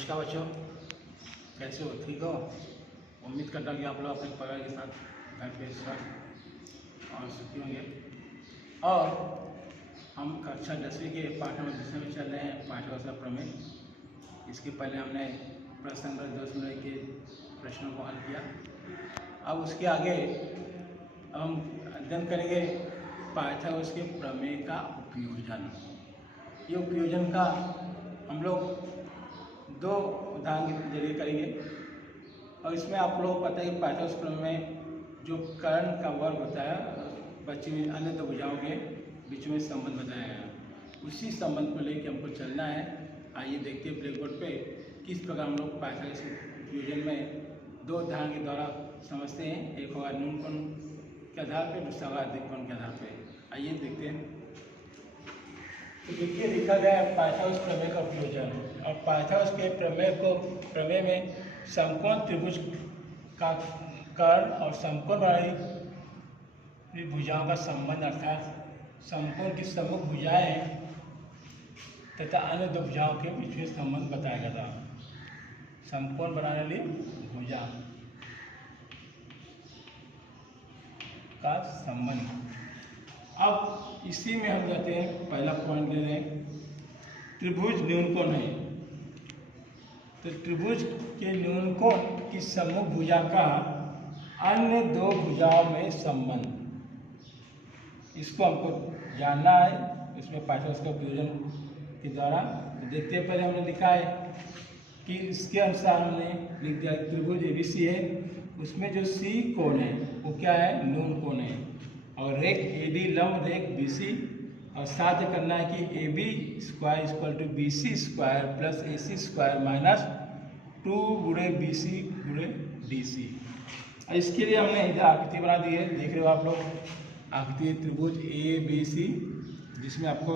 नमस्कार बच्चों, कैसे हो? ठीक हो? उम्मीद करता हूँ कि आप लोग अपने परिवार के साथ घर पे स्वस्थ और सुखी होंगे। और हम कक्षा 10वीं के पाठ नंबर 10 में चल रहे हैं, पाठ्यक्रम प्रमेय। इसके पहले हमने प्रश्न नंबर 2 के प्रश्नों को हल किया। अब उसके आगे हम अध्ययन करेंगे पाठ्यक्रम के प्रमेय का उपयोजन। ये उपयोजन का हम लोग 2 उदाहरण के जरिए करेंगे। और इसमें आप लोग पता है पाठ्यक्रम प्रमेय में जो कर्ण का वर्ग होता है, बच्चे में अन्य 2 भुजाओं के बीच में संबंध बताया गया। उसी संबंध को लेकर हमको चलना है। आइए देखते हैं ब्लैक बोर्ड पे किस प्रकार हम लोग पाठ्यक्रम उपयोजन में 2 उदाहरण के द्वारा समझते हैं। एक होगा न्यून कोण के आधार पर, दूसरा होगा अधिक कोण के आधार पर। आइए देखते हैं। तो देखिए लिखा गया है पाइथागोरस प्रमेय का उपयोजन। और पाइथागोरस के प्रमेय में समकोण त्रिभुज का कर्ण और समकोण वाली भुजाओं का संबंध अर्थात समकोण की सम्मुख भुजाएं तथा अन्य 2 भुजाओं के बीच में संबंध बताया गया था। समकोण बनाने वाली भुजा का संबंध। अब इसी में हम जाते हैं, पहला पॉइंट ले रहे हैं, त्रिभुज न्यून कोण है। तो त्रिभुज के न्यून कोण की सम्मुख भुजा का अन्य 2 भुजाओं में संबंध, इसको हमको जानना है। इसमें पाइथागोरस का उपयोजन के द्वारा देखते हैं। पहले हमने लिखा है कि इसके अनुसार हमने लिख दिया त्रिभुज ABC है, उसमें जो C कोण है वो क्या है? न्यून कोण है। और रेख AD लंब रेख BC, और साथ करना है कि AB square equal to BC square plus AC square minus 2 गुणे BC गुणे DC। इसके लिए हमने इधर आकृति बना दी है, देख रहे हो आप लोग। आकृति त्रिभुज ABC जिसमें आपको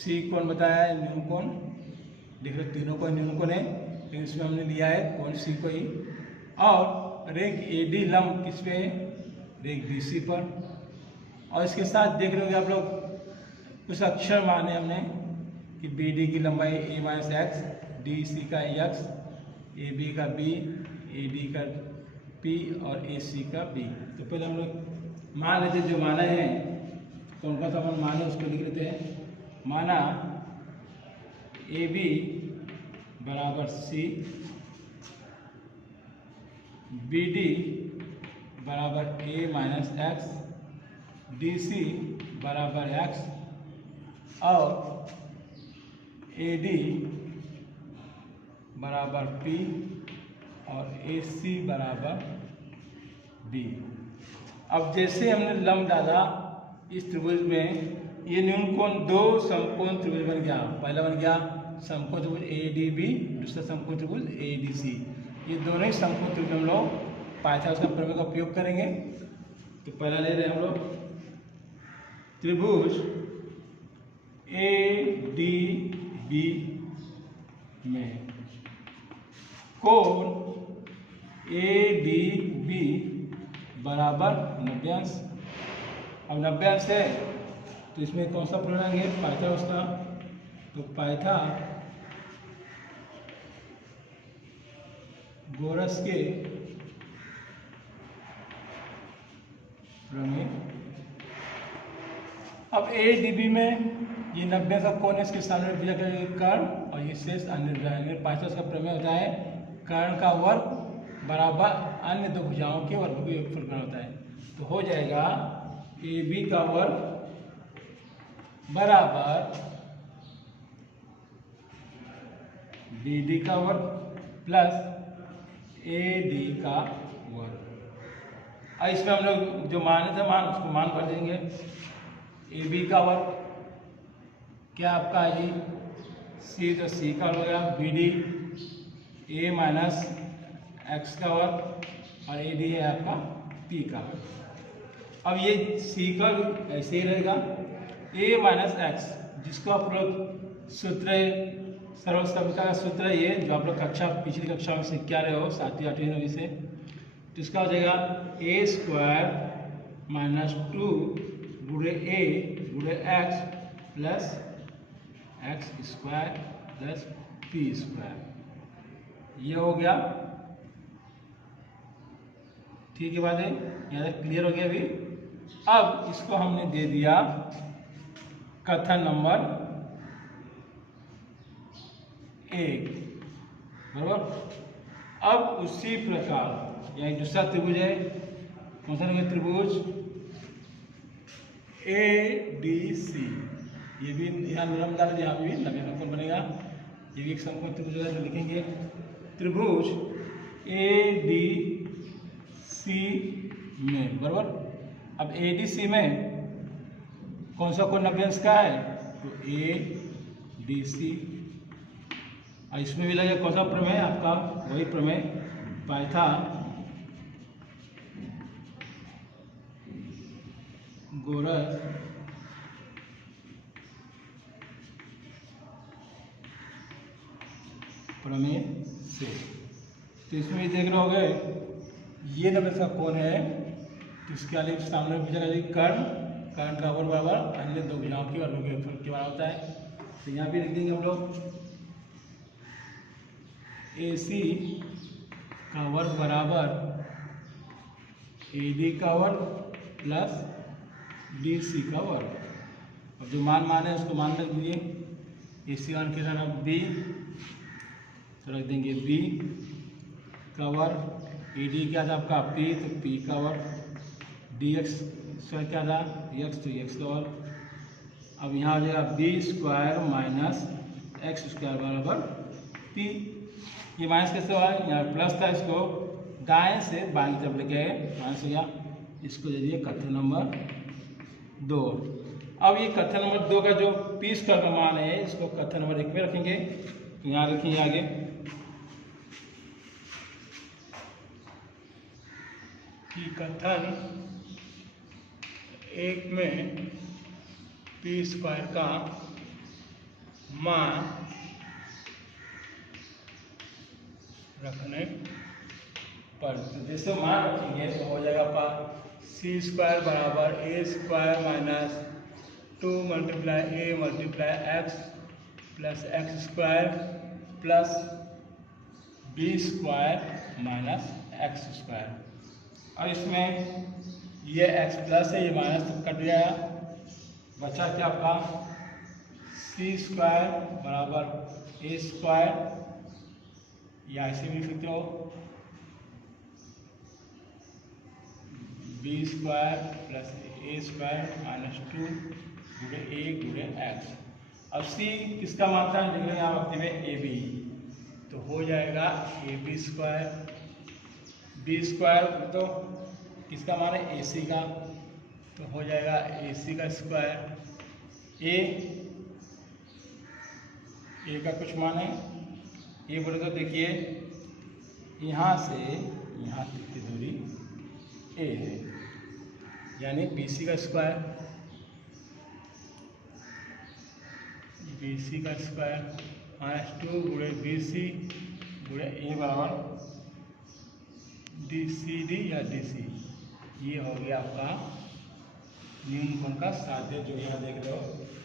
C कोण बताया है, न्यून कोण। देख रहे तीनों को न्यून कोण है, लेकिन इसमें हमने लिया है कोण C को ही। और रेख AD लंब किस पे है? रेख BC पर। और इसके साथ देख रहे होंगे आप लोग कुछ अक्षर माने हमने कि BD की लंबाई A माइनस एक्स, DC का x, AB का B, AD का P और AC का B। तो पहले हम लोग मान लेते जो माना है, कौन सा अपन माने उसको लिख लेते हैं। माना AB बराबर C, BD बराबर A माइनस एक्स, DC बराबर x और AD बराबर P और AC बराबर B। अब जैसे हमने लंब डाला इस त्रिभुज में, ये न्यून कोण 2 समकोण त्रिभुज बन गया। पहला बन गया समकोण त्रिभुज ADB, दूसरा समकोण त्रिभुज ADC। ये दोनों ही समकोण त्रिभुज हम लोग पाइथागोरस का प्रमेय का उपयोग करेंगे। तो पहला ले रहे हैं हम लोग त्रिभुज ADB में कोण ADB बराबर 90 अंश। अब 90 अंश है तो इसमें कौन सा प्रमेय है? पाइथागोरस का। तो पाइथागोरस के प्रमेय। अब ADB में ये 90 का कोण है, इसके सामने भुजा का कर्ण और ये शेष अन्य भुजाएं। पाइथागोरस का प्रमेय होता है कर्ण का वर्ग बराबर अन्य 2 भुजाओं के वर्ग का योगफल करना होता है। तो हो जाएगा AB का वर्ग बराबर BD का वर्ग प्लस AD का वर्ग। अब इसमें हम लोग जो माने थे मान, उसको मान कर देंगे। AB का वर्ग क्या आपका है जी? C, तो C का हो गया। BD A माइनस एक्स का वर्ग और AD है आपका P का। अब ये C का भी ऐसे ही रहेगा, A माइनस एक्स, जिसको आप लोग सूत्र सर्वसम्यता का सूत्र है ये, जो आप लोग पिछली कक्षा में सीख क्या रहे हो 7वीं 8वीं 9वीं से। तो इसका हो जाएगा A स्क्वायर माइनस 2 गुणे A गुणे x plus X square plus P square. ये हो गया, ठीक है बात है, यहाँ तक क्लियर हो गया अभी। अब इसको हमने दे दिया कथन नंबर 1, बराबर। अब उसी प्रकार यहाँ दूसरा त्रिभुज है, कौन सा है त्रिभुज ADC, ये भी यहाँ नियम डाल दिया, यहाँ भी नवीन समकोण बनेगा, ये भी एक समकोण त्रिभुज है, तो लिखेंगे त्रिभुज ADC में, बराबर। अब ADC में कौन सा कोण 90 अंश का है, तो ADC। और इसमें भी लगेगा कौन सा प्रमेय आपका, वही प्रमेय पाइथागोरस प्रमेय से। तो इसमें भी देख रहे होगे ये 90 का कोण है, तो इसके वाले सामने पूछा कर्ण का वर्ग बराबर अन्य दो भुजाओं के वर्गों के फल के बराबर होता है। तो यहाँ भी लिख देंगे हम लोग AC का वर्ग बराबर AD का वर्ग प्लस DC का वर्ग। और जो मान है उसको मान रख दीजिए, AC मान के तरफ B, तो रख देंगे B का वर्ग, AD क्या था आपका P, तो P का वर्ग, dx स्क्वायर क्या था x, तो x का वर्ग। अब यहाँ आ जाएगा b square minus X square बराबर p। ये माइनस कैसे हुआ है, यहाँ प्लस था, इसको दाएं से बाएं तरफ लेके आए, माइनस हो गया, इसको दे दिए कथन नंबर 2। अब ये कथन नंबर 2 का जो p स्क्वायर का मान है, इसको कथन नंबर 1 में रखेंगे, तो यहाँ रखेंगे आगे कि कथन 1 में p स्क्वायर का मान रखने पर, तो जैसे मान रखेंगे तो हो जाएगा आपका c स्क्वायर बराबर a square minus 2 multiply a multiply x plus X square plus b square minus X square. और इसमें ये x प्लस है, ये माइनस तो कट गया, बचा क्या आपका c स्क्वायर बराबर a स्क्वायर, या ऐसे भी लिख सकते हो b square plus a square minus 2 गुणे a गुणे x। अब c किसका मानता है, देख रहे हैं यहाँ वक्त में ab, तो हो जाएगा ab स्क्वायर, b स्क्वायर तो किसका मान है ac का, तो हो जाएगा ac का स्क्वायर, a का कुछ मान है, ये बोले तो देखिए यहाँ से यहाँ तक की दूरी a है, यानी BC का स्क्वायर, BC का स्क्वायर माइनस 2 गुणे BC गुणे a बराबर DCD या DC। ये हो गया आपका न्यूनकोण का साध्य, जो यहाँ देख रहे हो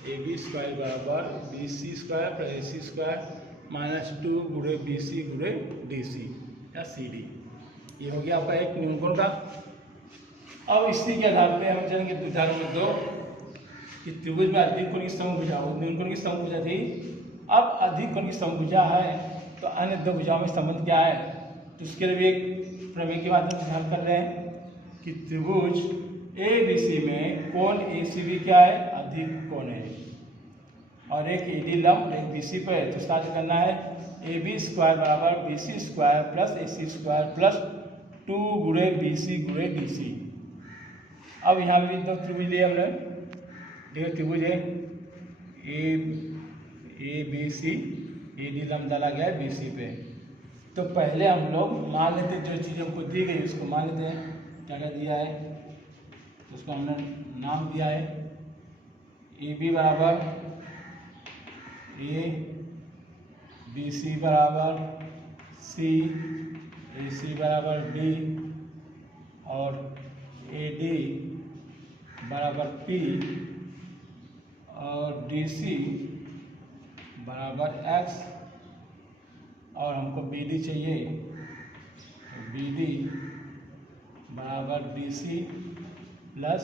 AB स्क्वायर बराबर BC square plus AC square minus 2 गुणे BC गुणे DC या CD। ये हो गया आपका एक न्यूनकोण का। अब इसी के आधार पे हम जानेंगे उदाहरण नंबर 2 कि त्रिभुज में अधिक कोण की समभुजा हो, न्यूनकोण की समभुजा थी, अब अधिक कोण की समभुजा है, तो अन्य दो भुजाओं में संबंध क्या है, तो उसके लिए भी एक प्रमेय के माध्यम से हल कर रहे हैं कि त्रिभुज ABC में कोण ACB क्या है, अधिक कोण है, और एक AD लंब एक BC पर है, तो इसका करना है AB स्क्वायर बराबर BC square plus AC square plus 2 गुणे BC गुणे DC। अब यहाँ भी दो त्रिभुज लिए हमने, देखो त्रिभुज है ABC, AD लंब डाला गया है BC पे। तो पहले हम लोग मान लेते जो चीज़ हमको दी गई उसको मान लेते हैं, क्या क्या दिया है, तो उसको हमने नाम दिया है AB बराबर A, BC बराबर C, AC बराबर D और AD बराबर P और DC बराबर X और हमको बी डी चाहिए, तो बी डी बराबर D C plus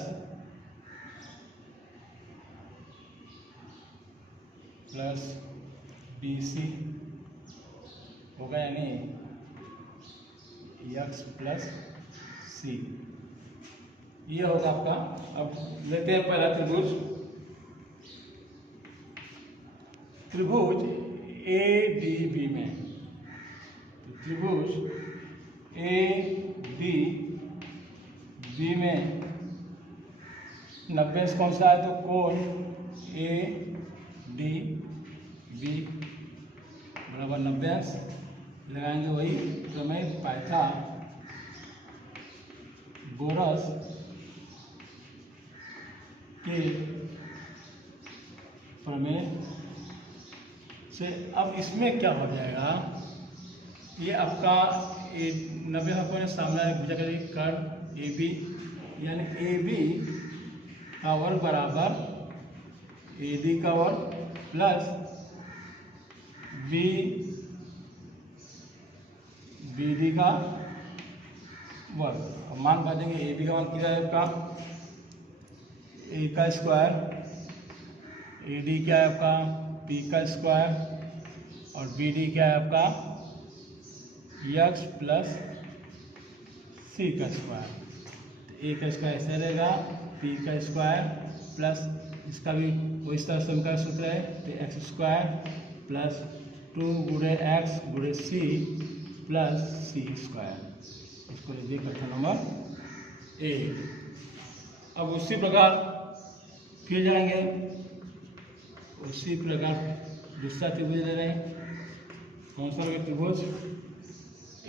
D C होगा, यानी एक्स प्लस सी, ये होगा आपका। अब लेते हैं पहला त्रिभुज, त्रिभुज ए डी बी में, तो त्रिभुज ए डी बी में 90 कौन सा है, तो कोण ए डी बी बराबर 90 लगाएंगे, वही प्रमेय पाइथागोरस के प्रमेय से। अब इसमें क्या हो जाएगा, ये आपका 90 का कोण सामने भुजा का कर्व ए बी, यानी ए बी का वर्ग बराबर ए डी का वर्ग प्लस बी डी का वर्ग। मान पा देंगे ए बी का मान कितना है आपका, ए का स्क्वायर, ए डी क्या है आपका पी का स्क्वायर, और बी डी क्या है आपका एक्स प्लस सी का स्क्वायर। ए का स्क्वायर ऐसे रहेगा, पी का स्क्वायर प्लस इसका भी वो इस तरह से उनका सूत्र है, तो एक्स स्क्वायर प्लस 2 गुणे एक्स गुणे सी प्लस सी स्क्वायर। इसको लीजिए कथन नंबर ए। अब उसी प्रकार फिर जाएंगे, उसी प्रकार दूसरा त्रिभुज ले रहे हैं, कौन सा होगा, त्रिभुज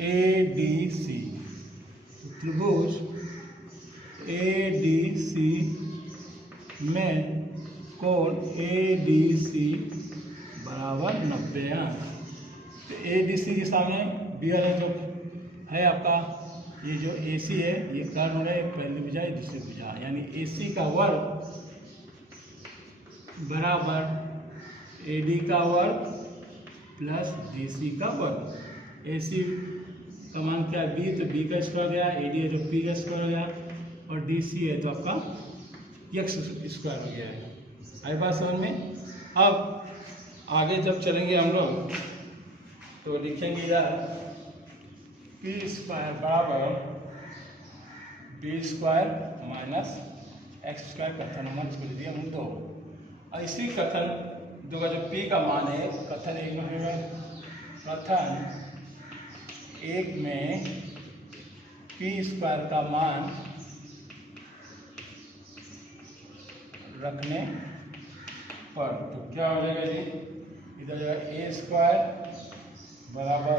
ए डी सी। त्रिभुज ए डी सी में कोण ए डी सी बराबर 90 अंश। तो ए डी सी के सामने बी आर जो है आपका, ये जो ए सी है ये कर्ण हो रहा है, पहली भुजा दूसरी भुजा, यानी ए सी का वर्ग बराबर ए डी का वर्ग प्लस डी सी का वर्ग। ए सी का मान क्या है बी, तो बी का स्क्वायर गया, ए डी है जो पी का स्क्वायर हो गया, और डी सी है तो आपका एक्स स्क्वायर हो गया है। आई बात समझ में। अब आगे जब चलेंगे हम लोग तो लिखेंगे यार पी स्क्वायर बराबर B square minus X square, कथन नंबर इसको ले दिया हम 2। और इसी कथन 2 का जो पी का मान है, कथन 1 में, कथन 1 में पी स्क्वायर का मान रखने पर तो क्या हो जाएगा जी, इधर जाएगा ए स्क्वायर बराबर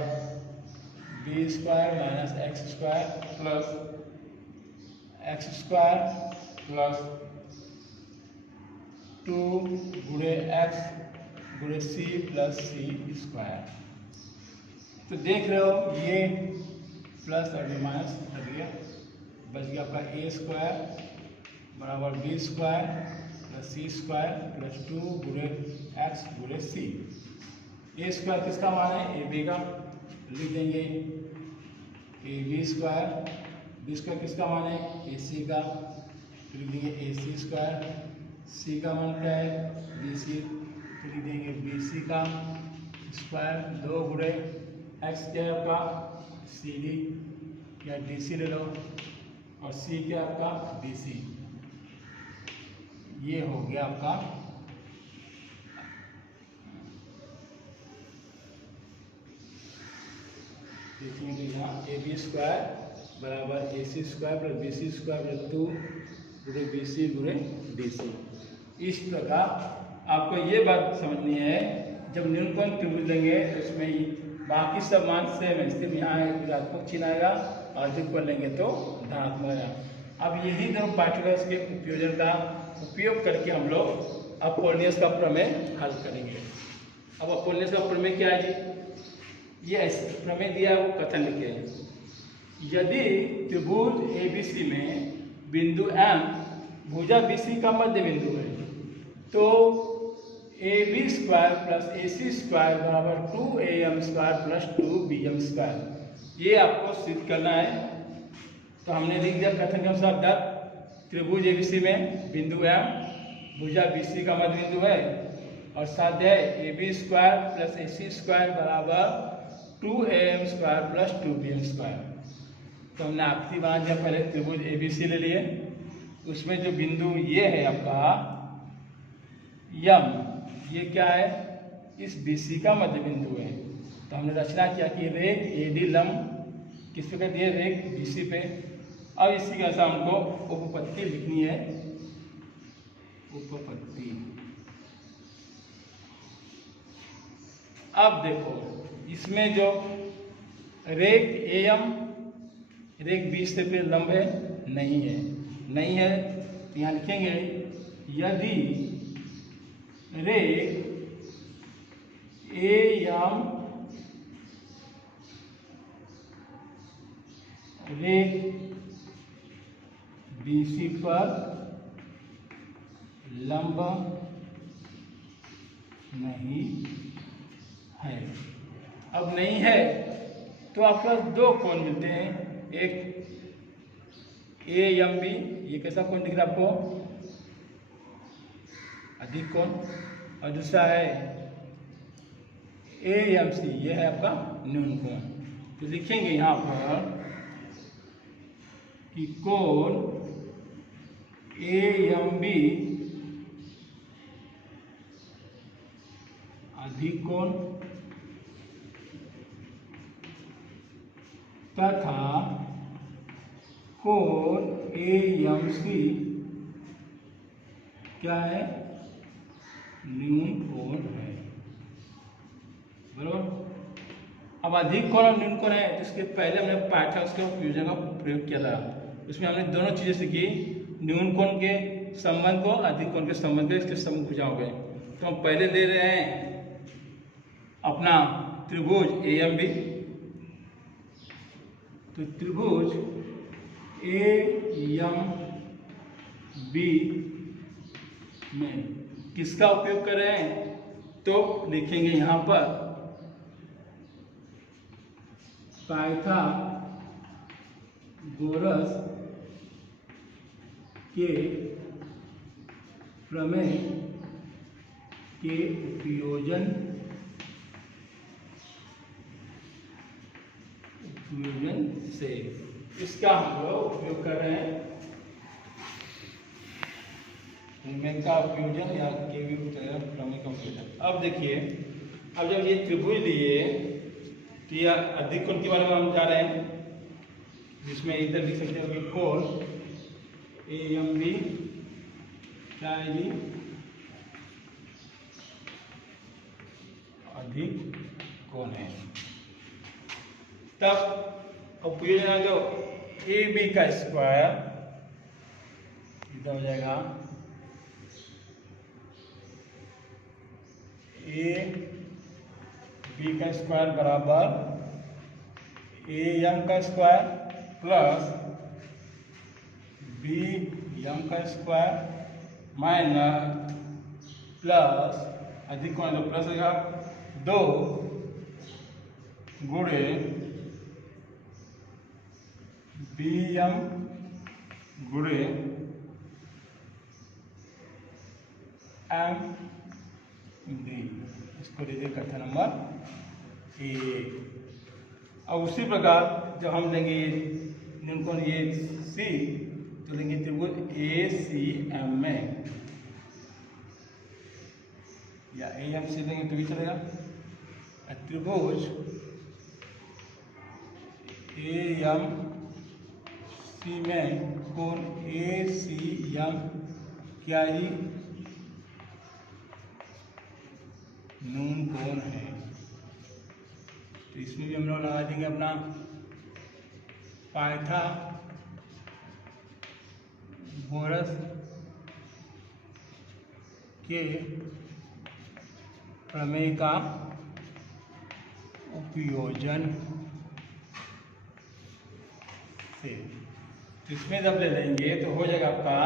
B square minus X square plus X square plus 2 गुणे एक्स गुणे सी प्लस सी स्क्वायर। तो देख रहे हो ये प्लस और माइनस हट गया, बच गया आपका ए स्क्वायर बराबर बी स्क्वायर प्लस सी स्क्वायर प्लस 2 गुणे एक्स गुणे सी। ए स्क्वायर किसका मान है, ए बी का, लिख देंगे ए बी स्क्वायर किसका मान है, ए सी का, लिख देंगे ए सी स्क्वायर, सी का मान क्या है बी सी, लिख देंगे बी सी का स्क्वायर, 2 गुणे एक्स क्या है आपका सी डी या डी सी ले लो, और सी क्या आपका डी सी। ये हो गया आपका देखेंगे यहाँ ए बी स्क्वायर बराबर A C square plus B C square plus 2 गुणे बी सी गुणे डी सी। इस प्रकार आपको ये बात समझनी है, जब न्यूनकोण त्रिभुज लेंगे तो इसमें बाकी सब मान सेम है, सिर्फ यहाँ ऋणात्मक चिन्ह आएगा और अधिक पर लेंगे तो धनात्मक आएगा। अब यही दोनों पाइथागोरस के उपयोजन का उपयोग करके हम लोग अपोलिनियस का प्रमेय हल करेंगे। अब अपोलिनियस का प्रमेय क्या है जी, ये ऐसे प्रमेय दिया वो कथन लिखे हैं, यदि त्रिभुज एबीसी में बिंदु M भुजा BC का मध्य बिंदु है तो AB square plus AC square बराबर 2AM square plus 2BM square. ये आपको सिद्ध करना है। तो हमने लिख दिया कथन के अनुसार दत्त त्रिभुज ABC में बिंदु M भुजा BC का मध्य बिंदु है और साध्य है AB square plus AC square बराबर 2AM square plus 2BM square. तो हमने आकृति बना दिया, पहले त्रिभुज ABC ले लिए, उसमें जो बिंदु ये है आपका M, ये क्या है, इस BC का मध्य बिंदु है। तो हमने रचना किया कि रेख AD लंब किस पे कर दिए, रेख BC पे। अब इसी के अनुसार हमको उपपत्ति लिखनी है, उपपत्ति। अब देखो इसमें जो रेख AM रेख BC पे लंब है, नहीं है, नहीं है तो यहाँ लिखेंगे यदि रेख AM रेख BC पर लंब नहीं है। अब नहीं है तो आपको दो कोण मिलते हैं, एक AMB, ये कैसा कोण दिख रहा है आपको, अधिक कोण, और दूसरा है AMC, ये है आपका न्यून कोण। तो लिखेंगे यहाँ पर कि कोण AMB अधिक कोण तथा कोण AMC क्या है, न्यून कोण है, बराबर। अब अधिक कोण और न्यून कोण है तो इसके पहले हमने पाइथागोरस के उपयोजन का प्रयोग किया था, उसमें हमने दोनों चीजें सीखी, न्यून कोण के संबंध को, अधिक कोण के संबंध को, इसके संबंध बुझाओगे। तो हम पहले ले रहे हैं अपना त्रिभुज AMB। तो त्रिभुज AMB में किसका उपयोग कर रहे हैं, तो लिखेंगे यहाँ पर पाइथागोरस के प्रमेय के उपयोजन से इसका हम लोग उपयोग कर रहे हैं, प्रमेय का उपयोजन या केवी प्रमेय का उपयोजन। अब देखिए, अब जब ये त्रिभुज लिए तो यह अधिक कोण के बारे में हम जा रहे हैं, जिसमें इधर लिख सकते हो कि कोण AMB क्या है जी, अधिक कोण है। तब उपयोजन जो AB का स्क्वायर इधर हो जाएगा AB का स्क्वायर बराबर AM का स्क्वायर प्लस BM का स्क्वायर माइनस प्लस अधिक कोण तो प्लस होगा 2 गुणे BM गुणे MD, इसको लीजिए कथन नंबर ए। और उसी प्रकार जब हम लेंगे न्यून कोण ये C, तो लेंगे त्रिभुज ACM में, या AMC लेंगे तो भी चलेगा। त्रिभुज AMC में कोण ACM क्या ही न्यून कोण है। तो इसमें भी हम लोग लगा देंगे अपना पाइथागोरस के प्रमेय का उपयोजन से। इसमें जब ले लेंगे तो हो जाएगा आपका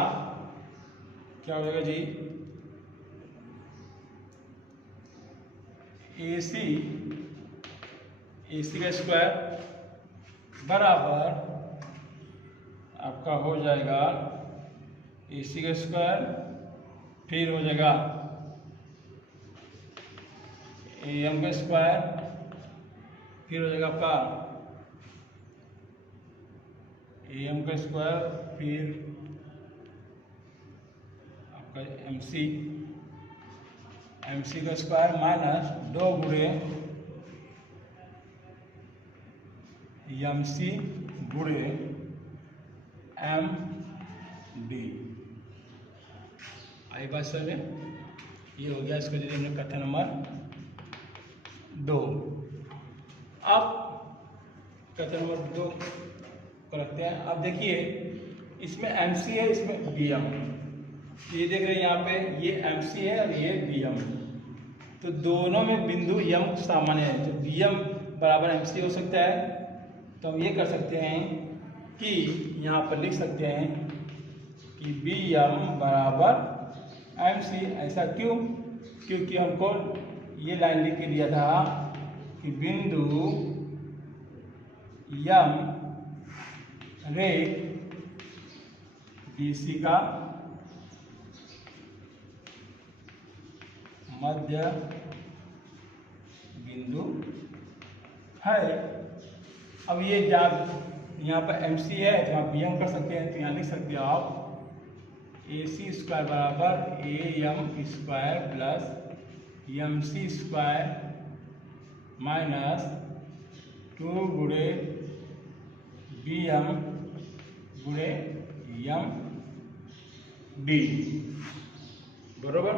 क्या हो जाएगा जी, AC का स्क्वायर बराबर आपका हो जाएगा AC का स्क्वायर, फिर हो जाएगा AM का स्क्वायर, फिर हो जाएगा आपका AM का स्क्वायर, फिर आपका MC का स्क्वायर माइनस 2 गुणे MC गुणे MD। आई बात सर, ये हो गया इसको हमने कथन नंबर 2। अब कथन नंबर 2 को रखते हैं। अब देखिए इसमें MC है, इसमें BM, ये देख रहे हैं यहाँ पे, ये MC है और ये BM, तो दोनों में बिंदु M सामान्य है, तो BM बराबर MC हो सकता है। तो हम ये कर सकते हैं कि यहाँ पर लिख सकते हैं कि BM बराबर MC। ऐसा क्यों? क्योंकि हमको ये लाइन लिख के दिया था कि बिंदु M रेख BC का मध्य बिंदु है। अब ये जब यहाँ पर MC है तो आप BM कर सकते हैं, तो यहाँ लिख सकते हो आप AC स्क्वायर बराबर AM square plus MC square minus 2 गुणे BM गुणे MD, बरोबर।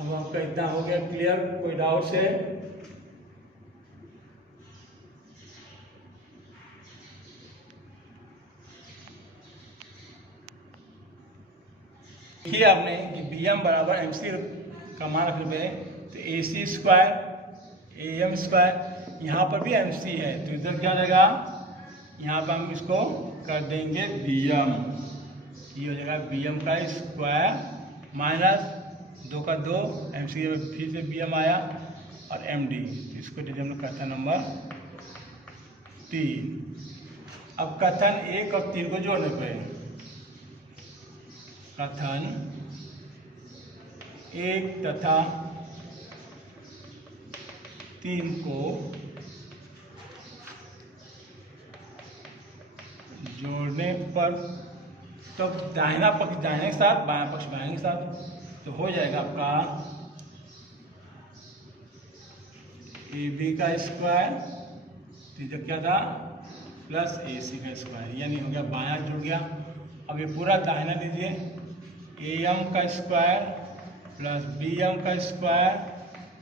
अब आपका इतना हो गया क्लियर, कोई डाउट्स है? देखिए आपने कि BM बराबर MC का मान रख रहे हैं, तो AC स्क्वायर AM स्क्वायर, यहाँ पर भी MC है, तो इधर क्या हो जाएगा, यहाँ पर हम इसको कर देंगे BM, ये हो जाएगा BM का स्क्वायर माइनस 2 का 2, MC फिर से BM आया और MD, तो इसको दे हम कथन नंबर 3। अब कथन 1 और 3 को जोड़ने पे, कथन 1 तथा 3 को जोड़ने पर तो दाहिना पक्ष दाहिने के साथ, बायां पक्ष बाएं के साथ, तो हो जाएगा आपका AB का स्क्वायर, तो इधर क्या था प्लस AC का स्क्वायर, यानी हो गया बायां जुड़ गया। अब ये पूरा दाहिना लीजिए, AM का स्क्वायर प्लस BM का स्क्वायर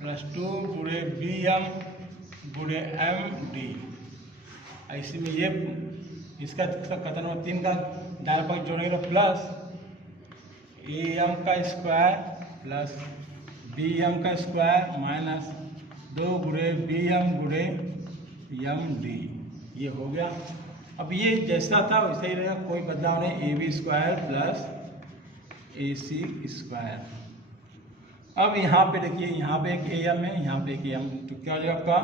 प्लस 2 गुणे BM गुणे MD। ऐसे में ये इसका कथन नंबर 3 का दाहिना पक्ष जोड़ेंगे तो प्लस AM का स्क्वायर प्लस BM का स्क्वायर माइनस 2 गुणे BM गुणे MD, ये हो गया। अब ये जैसा था वैसा ही रहेगा, कोई बदलाव नहीं, AB square plus AC square. अब यहाँ पे देखिए, यहाँ पे एक AM है, यहाँ पे एक AM, तो क्या हो जाएगा आपका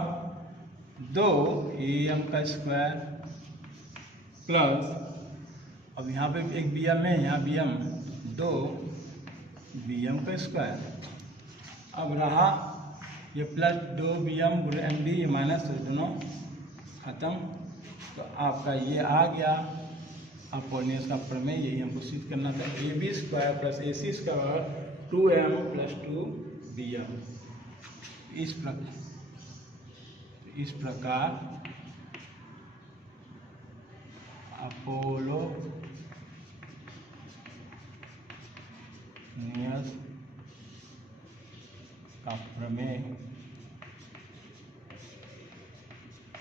2 AM का स्क्वायर प्लस, अब यहाँ पे एक BM है, यहाँ BM, 2 BM का स्क्वायर। अब रहा ये प्लस 2 BM गुणे MD, ये माइनस, दोनों खत्म, तो आपका ये आ गया अपोलिनियस का प्रमेय। यही हमको सिद्ध करना था, AB square plus AC square 2M plus 2BM। इस प्रकार अपोलोनियस का प्रमेय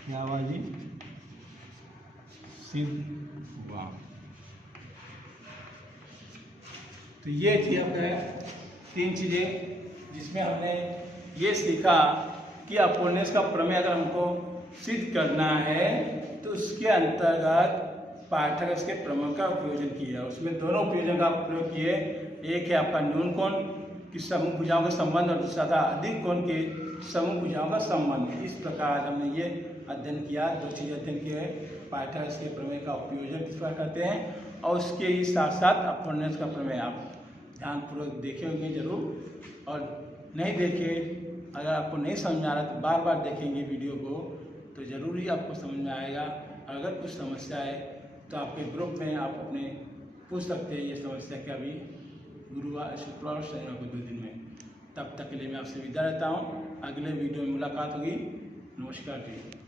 क्या हुआ जी, सिद्ध हुआ। तो ये थी अपने 3 चीज़ें जिसमें हमने ये सीखा कि अपोलिनियस का प्रमेय अगर हमको सिद्ध करना है तो उसके अंतर्गत पाइथागोरस के प्रमेय का उपयोजन किया। उसमें दोनों उपयोजन का प्रयोग किए, एक है आपका न्यून कोण कि समूह भुजाओं का संबंध और सदा अधिक कोण के समूह भुजाओं का संबंध। इस प्रकार हमने ये अध्ययन किया, 2 चीज़ अध्ययन किए हैं, पाइथागोरस के प्रमेय का उपयोजन किस प्रकार करते हैं और उसके ही साथ साथ अपोनेंस का प्रमेय। आप ध्यानपूर्वक देखे होंगे जरूर, और नहीं देखे, अगर आपको नहीं समझ में आ रहा तो बार बार देखेंगे वीडियो को तो ज़रूर ही आपको समझ में आएगा। अगर कुछ समस्या है तो आपके ग्रुप में आप अपने पूछ सकते हैं ये समस्या क्या भी गुरुवार, शुक्रवार और शनिवार को 2 दिन में। तब तक के लिए मैं आपसे विदा रहता हूँ। अगले वीडियो में मुलाकात होगी। नमस्कार जी।